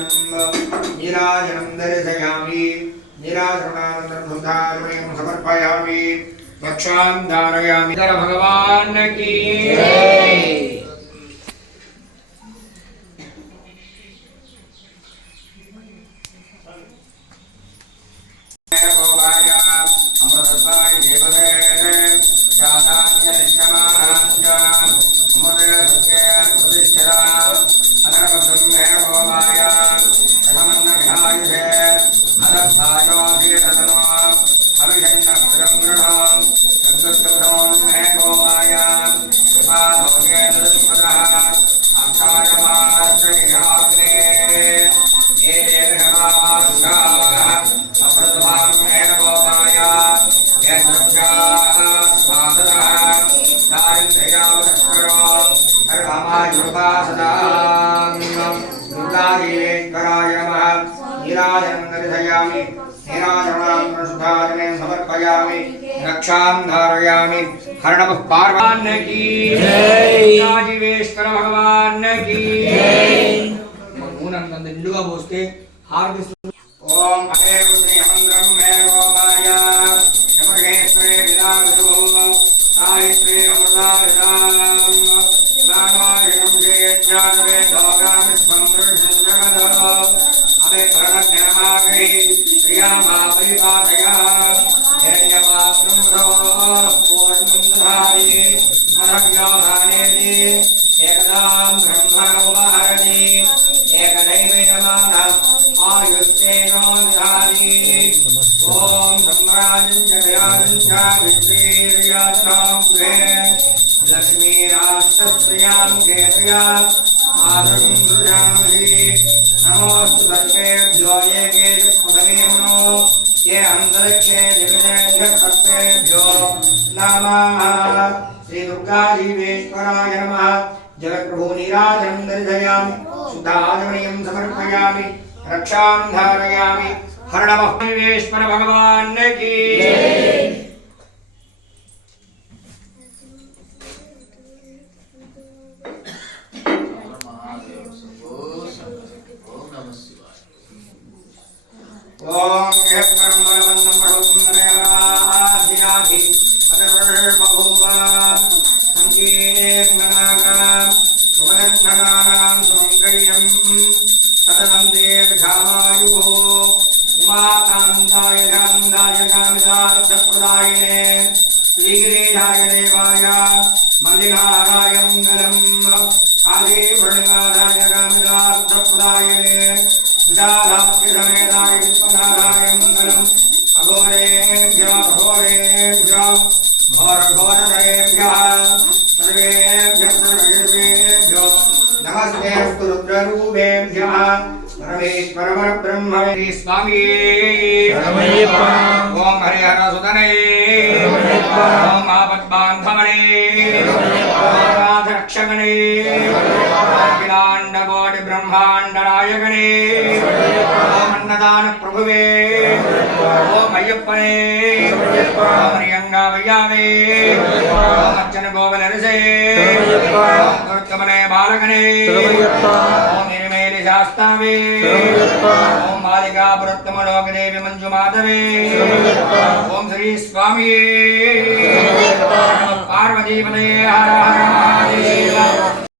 नीराजनं दर्शयामि नीराजनानन्तरं सुधारमयं समर्पयामि रक्षां धारयामि भगवान् की जय। समर्पयामि रक्षां धारयामि हर नमः पार्वती की जय। जीवेश्वर भगवान की जय। मूनं निंडुगा बोलते ओम अहे रुद्रमंद्रम मे गोमाय यमगेश्वरे विदाविदुः साहित्रे अमृताविदाम् नानायं जयज्ञानवे धोगामिस्मं दृढं अमे प्रणज्ञामागहि प्रियामा परिपादया हिरण्यपात्रं पूर्णंधारि मनव्योधानेति एकदां ब्रह्मणोमहरणि एकदैवजमानः आयुष्तेनोधारि ओम सम्राजञ्च विद्वीर्यातनां गृहे लक्ष्मी राष्ट्रस्त्रियां केतया मातरं सृजामि नमोऽस्तु सर्वेभ्यो ये केचित्पदमे मनो ये अन्तरिक्षे दिविजेभ्यः तत्तेभ्यो नमः। श्रीदुर्गाजीवेश्वराय नमः। जगत्प्रभुनीराजनं दर्शयामि शुद्धाचमनीयं समर्पयामि रक्षां धारयामि हर नमः देवेश्वर भगवान की जय। ओम यः कर्मणवन्नं प्रभुपुण्डरेवराधियाधि अदर्बभूवा संकीर्णनागां सुमनन्ननानां सुमङ्गल्यं सततं दीर्घायुः उमाकान्ताय कान्ताय कामितार्थप्रदायिने श्रीगिरीशाय देवाय मल्लिनाराय मङ्गलं कालीवर्णिनाथाय कामितार्थप्रदायिने विशालाक्षिसमेताय विश्वनाथाय मङ्गलम् अघोरेभ्यो घोरेभ्यो घोरघोरधरेभ्यः सर्वेभ्यः सर्वेभ्यो नमस्तेऽस्तु रुद्ररूपेभ्यः परमेश्वर परब्रह्म स्वामी ओम हरिहर सुदने ओम आपद्बान्धवने ओम रक्षगणे अखिलांड कोटि ब्रह्मांड नायकने ओम अन्नदान प्रभुवे ओम अय्यप्पने ओम रियंगा वैयावे ओम अर्चन गोवल रसे ओम गुरुत्तमने बालकने ओम निर्मेलि शास्तावे ओम मालिका पुरुत्तम लोकदेवी मंजु माधवे ओम श्री स्वामी पार्वती पदे हर हर